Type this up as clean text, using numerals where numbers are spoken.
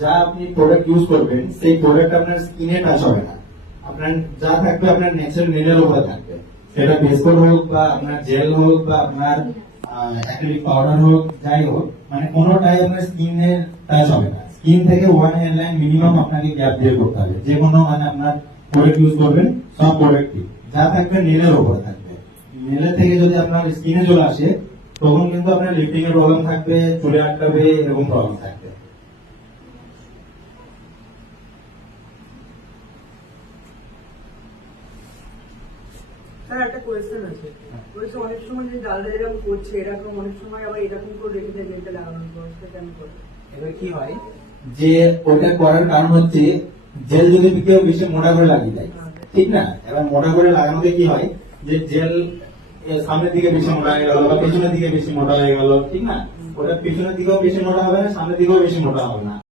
যা আপনি product use করবেন সেই প্রোডাক্ট আপনার স্কিনে টাচ হবে না। আপনার যা থাকবে আপনার ন্যাচারাল নেলের উপরে থাকবে, সেটা বেসবল হোক বা আপনার জেল হোক বা আপনার অ্যাক্রিলিক পাউডার হোক, যাই হোক, মানে কোনোটাই আপনার স্কিনের টাচ হবে না। স্কিন থেকে 1 লাইন মিনিমাম আপনাকে গ্যাপ দিয়ে করতে হবে। যে কোনো মানে আপনার প্রোডাক্ট ইউজ করবেন, সব প্রোডাক্টই যা থাকবে নেলের উপরে থাকবে। নেলের থেকে যদি আপনার স্কিনে চলে আসে তখন কিন্তু আপনার লিফটিং এর প্রবলেম থাকবে, চুলে আটকাবে, এরকম প্রবলেম থাকবে। স্যার একটা কোয়েশ্চেন আছে, বলছে অনেক সময় যে ডালটা এরকম করছে, এরকম অনেক সময় আবার এরকম করে রেখে দেয় জেলটা লাগানোর পর, সেটা কেন করে? এবার কি হয় যে ওটা করার কারণ হচ্ছে জেল যদি কেউ বেশি মোটা করে লাগিয়ে দেয়, ঠিক না? এবার মোটা করে লাগানোতে কি হয় যে জেল সামনের দিকে বেশি মোটা হয়ে গেল বা পেছনের দিকে বেশি মোটা হয়ে গেল, ঠিক না? ওটা পেছনের দিকেও বেশি মোটা হবে না, সামনের দিকেও বেশি মোটা হবে না।